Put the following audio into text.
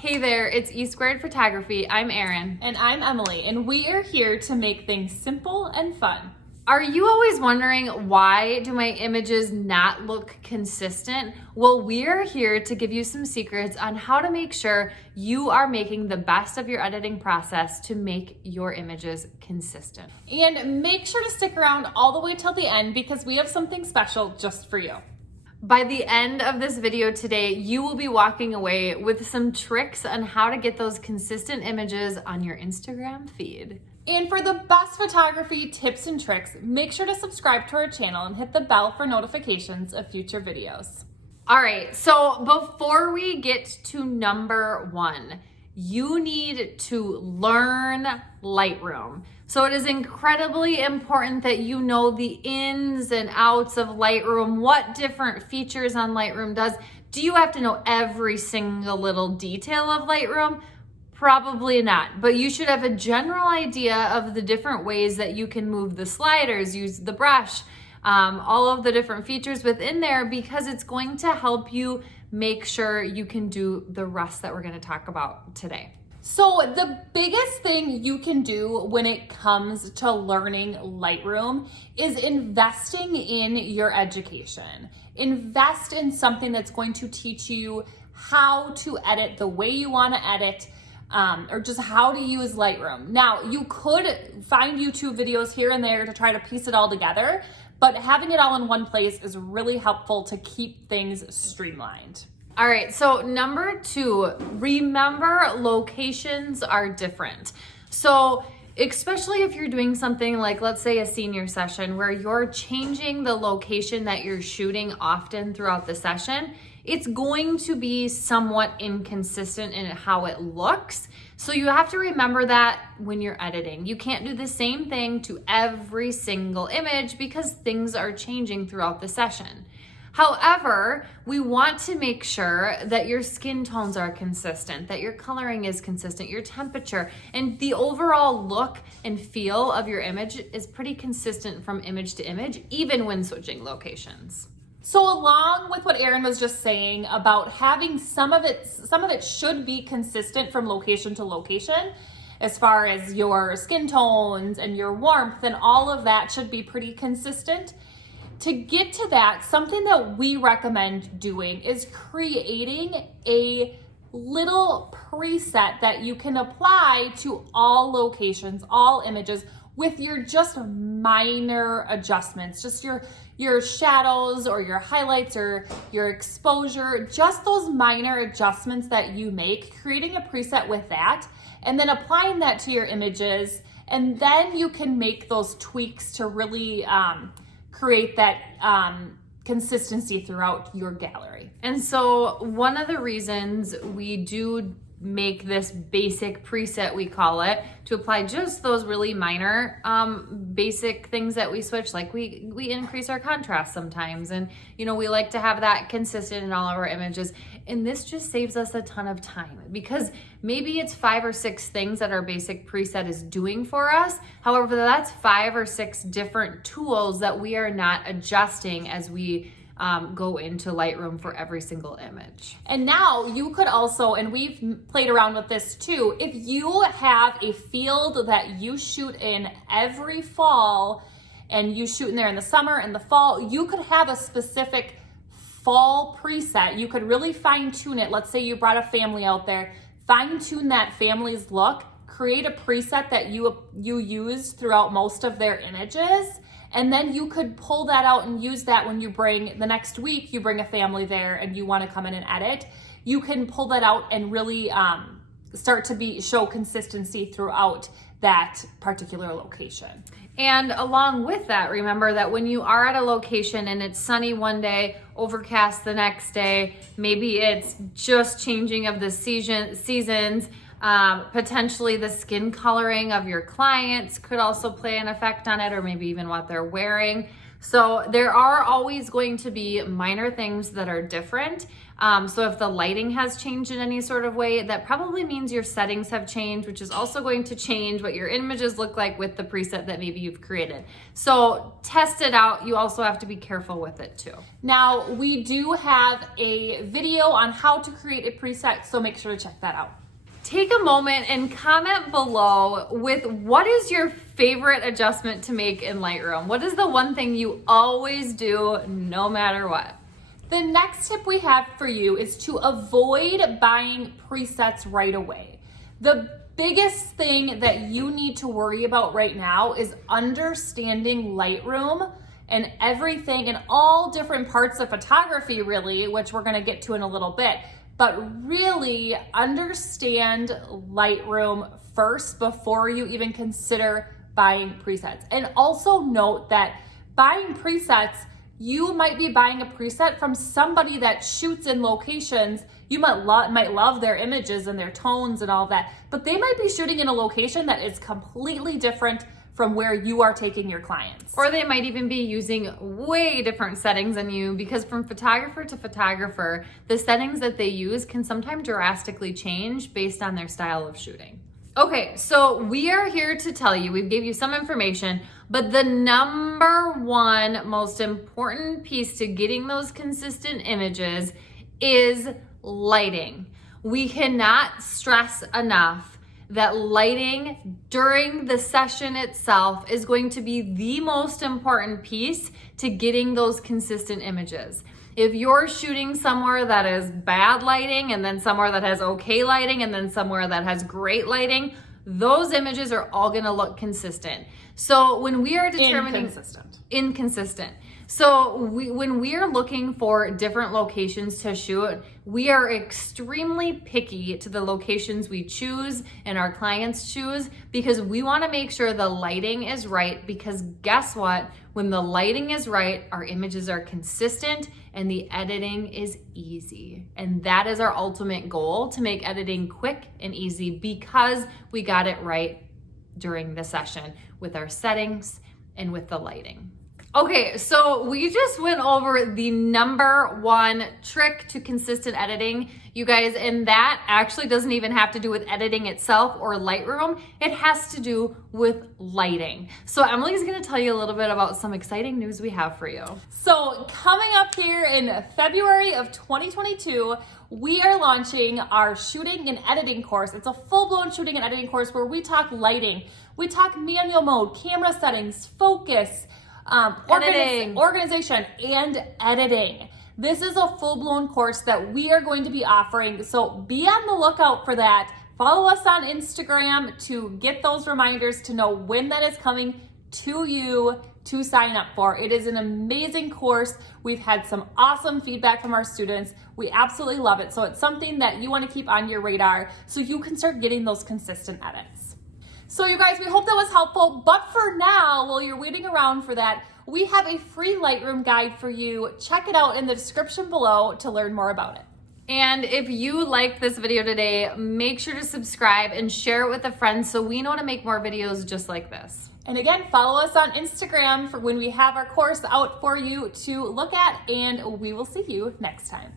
Hey there, it's esquared photography. I'm Erin. And I'm Emily, and we are here to make things simple and fun. Are you always wondering, why do my images not look consistent? Well, we're here to give you some secrets on how to make sure you are making the best of your editing process to make your images consistent. And make sure to stick around all the way till the end because we have something special just for you. By the end of this video today, you will be walking away with some tricks on how to get those consistent images on your Instagram feed. And for the best photography tips and tricks, make sure to subscribe to our channel and hit the bell for notifications of future videos. All right, so before we get to number one, you need to learn Lightroom. So it is incredibly important that you know the ins and outs of Lightroom, what different features on Lightroom does. Do you have to know every single little detail of Lightroom? Probably not, but you should have a general idea of the different ways that you can move the sliders, use the brush, all of the different features within there, because it's going to help you make sure you can do the rest that we're going to talk about today. So the biggest thing you can do when it comes to learning Lightroom is investing in your education. Invest in something that's going to teach you how to edit the way you want to edit, or just how to use Lightroom. Now, you could find YouTube videos here and there to try to piece it all together, but having it all in one place is really helpful to keep things streamlined. All right, so number two, remember locations are different. So especially if you're doing something like, let's say, a senior session where you're changing the location that you're shooting often throughout the session, it's going to be somewhat inconsistent in how it looks. So you have to remember that when you're editing. You can't do the same thing to every single image because things are changing throughout the session. However, we want to make sure that your skin tones are consistent, that your coloring is consistent, your temperature, and the overall look and feel of your image is pretty consistent from image to image, even when switching locations. So along with what Erin was just saying about having some of it should be consistent from location to location, as far as your skin tones and your warmth and all of that should be pretty consistent. To get to that, something that we recommend doing is creating a little preset that you can apply to all locations, all images, with your just minor adjustments, just your shadows or your highlights or your exposure, just those minor adjustments that you make, creating a preset with that, and then applying that to your images, and then you can make those tweaks to really create that consistency throughout your gallery. And so one of the reasons we do make this basic preset, we call it, to apply just those really minor basic things that we switch, like we increase our contrast sometimes, and we like to have that consistent in all of our images. And this just saves us a ton of time because maybe it's 5 or 6 things that our basic preset is doing for us. However, that's 5 or 6 different tools that we are not adjusting as we go into Lightroom for every single image. And now you could also, and we've played around with this too, if you have a field that you shoot in every fall and you shoot in there in the summer and the fall, you could have a specific fall preset. You could really fine tune it. Let's say you brought a family out there, fine tune that family's look, create a preset that you use throughout most of their images. And then you could pull that out and use that when you bring, the next week, you bring a family there and you want to come in and edit. You can pull that out and really start to show consistency throughout that particular location. And along with that, remember that when you are at a location and it's sunny one day, overcast the next day, maybe it's just changing of the seasons, potentially the skin coloring of your clients could also play an effect on it, or maybe even what they're wearing. So there are always going to be minor things that are different. So if the lighting has changed in any sort of way, that probably means your settings have changed, which is also going to change what your images look like with the preset that maybe you've created. So test it out. You also have to be careful with it too. Now, we do have a video on how to create a preset, so make sure to check that out. Take a moment and comment below with what is your favorite adjustment to make in Lightroom? What is the one thing you always do no matter what? The next tip we have for you is to avoid buying presets right away. The biggest thing that you need to worry about right now is understanding Lightroom and everything and all different parts of photography really, which we're gonna get to in a little bit. But really understand Lightroom first before you even consider buying presets. And also note that buying presets, you might be buying a preset from somebody that shoots in locations. You might love their images and their tones and all that, but they might be shooting in a location that is completely different from where you are taking your clients. Or they might even be using way different settings than you, because from photographer to photographer, the settings that they use can sometimes drastically change based on their style of shooting. Okay, so we are here to tell you, we gave you some information, but the number one most important piece to getting those consistent images is lighting. We cannot stress enough that lighting during the session itself is going to be the most important piece to getting those consistent images. If you're shooting somewhere that is bad lighting and then somewhere that has okay lighting and then somewhere that has great lighting, those images are all gonna look consistent. So when we are determining inconsistent. So when we are looking for different locations to shoot, we are extremely picky to the locations we choose and our clients choose, because we want to make sure the lighting is right, because guess what? When the lighting is right, our images are consistent and the editing is easy. And that is our ultimate goal, to make editing quick and easy, because we got it right during the session with our settings and with the lighting. Okay, so we just went over the number one trick to consistent editing, you guys, and that actually doesn't even have to do with editing itself or Lightroom. It has to do with lighting. So Emily's gonna tell you a little bit about some exciting news we have for you. So coming up here in February of 2022, we are launching our shooting and editing course. It's a full-blown shooting and editing course where we talk lighting, we talk manual mode, camera settings, focus, organization, and editing. This is a full-blown course that we are going to be offering, so be on the lookout for that. Follow us on Instagram to get those reminders to know when that is coming to you to sign up for. It is an amazing course. We've had some awesome feedback from our students. We absolutely love it. So it's something that you want to keep on your radar so you can start getting those consistent edits. So you guys, we hope that was helpful, but for now, while you're waiting around for that, we have a free Lightroom guide for you. Check it out in the description below to learn more about it. And if you liked this video today, make sure to subscribe and share it with a friend so we know to make more videos just like this. And again, follow us on Instagram for when we have our course out for you to look at, and we will see you next time.